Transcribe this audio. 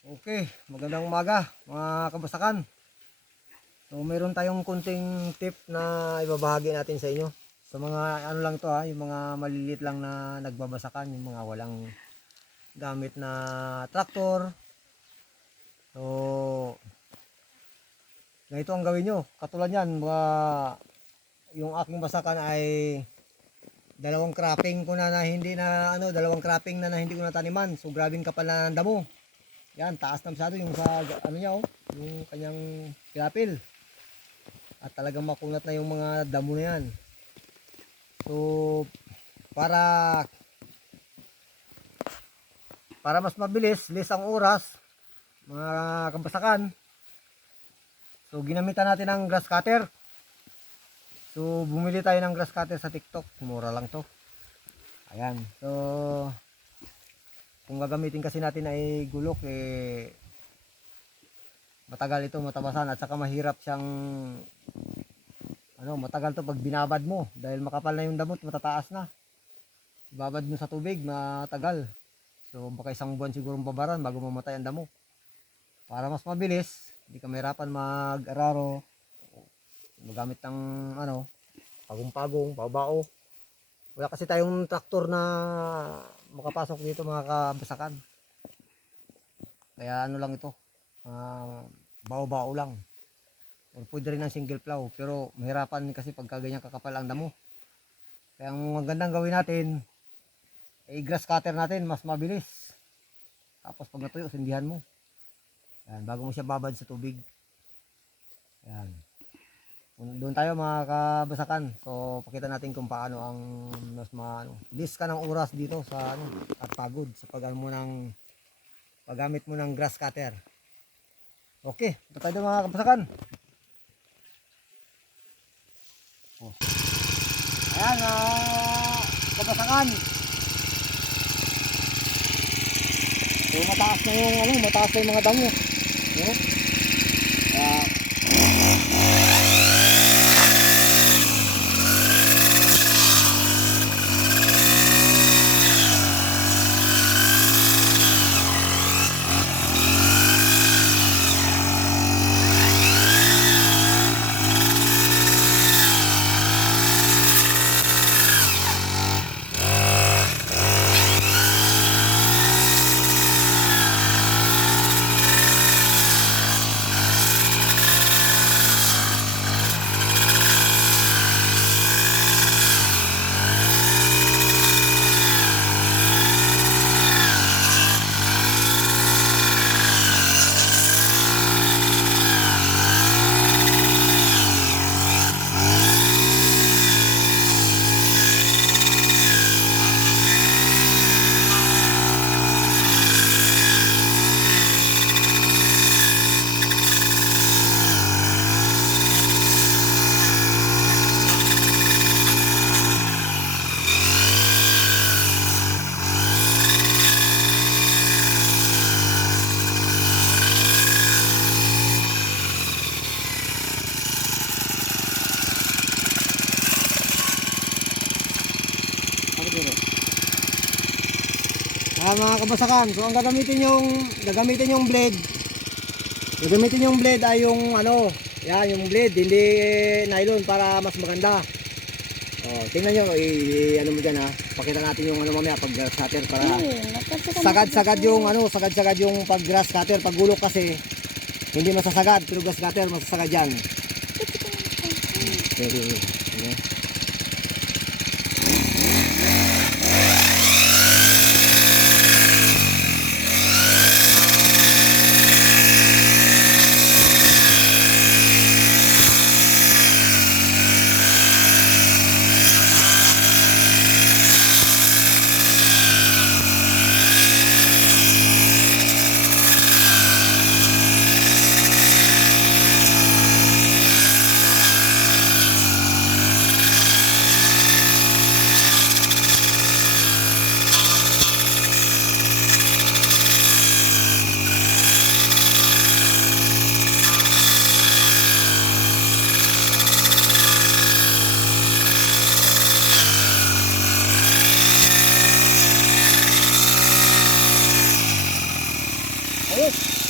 Okay, magandang umaga mga kabasakan. So mayroon tayong kunting tip na ibabahagi natin sa inyo. Sa mga ano lang to yung mga maliliit lang na nagbabasakan, yung mga walang gamit na traktor. So ganito ang gawin nyo. Katulad yan, yung aking basakan ay dalawang cropping ko na hindi na dalawang cropping na hindi ko nataniman. So grabing kapal na ng damo. Yan, taas na masyado yung sa ano niya yung kanyang pilapil. At talagang makunat na yung mga damo na yan. So para mas mabilis, less ang oras, mga kabasakan. So ginamitan natin ng grass cutter. So bumili tayo ng grass cutter sa TikTok, mura lang to. Ayan. So kung gagamitin kasi natin ay gulok, matagal ito matabasan at saka mahirap siyang matagal to pag binabad mo dahil makapal na yung damot, matataas na. Ibabad mo sa tubig, matagal. So baka isang buwan siguro babaran bago mamatay ang damo. Para mas mabilis, hindi ka mahirapan mag-araro, magamit ng pagong-pagong, pabao. Wala kasi tayong traktor na makapasok dito mga kabasakan. Kaya lang ito, bao-bao lang. O pwede rin ng single plow, pero mahirapan kasi pagka ganyan kakapal ang damo. Kaya ang magandang gawin natin, grass cutter natin, mas mabilis. Tapos pag natuyo, sindihan mo. Yan, bago mo siya babad sa tubig. Yan. Doon tayo mga kabasakan. So pakita natin kung paano ang mas list ka ng oras dito sa at pagod sa paggamit mo ng grass cutter. Okay, ito tayo mga kabasakan. Oh. Ayan kabasakan. So mataas na yung mga damo. No? Mga kabasakan, so ang gagamitin yung blade. Gagamitin yung blade ay yung yung blade, hindi nylon para mas maganda. Oh, tingnan niyo, mo diyan Pakita natin yung mamaya pag grass cutter para sagad-sagad yung pag grass cutter, pag gulok kasi hindi masasagad, pero grass cutter masasagad yan. Ayos.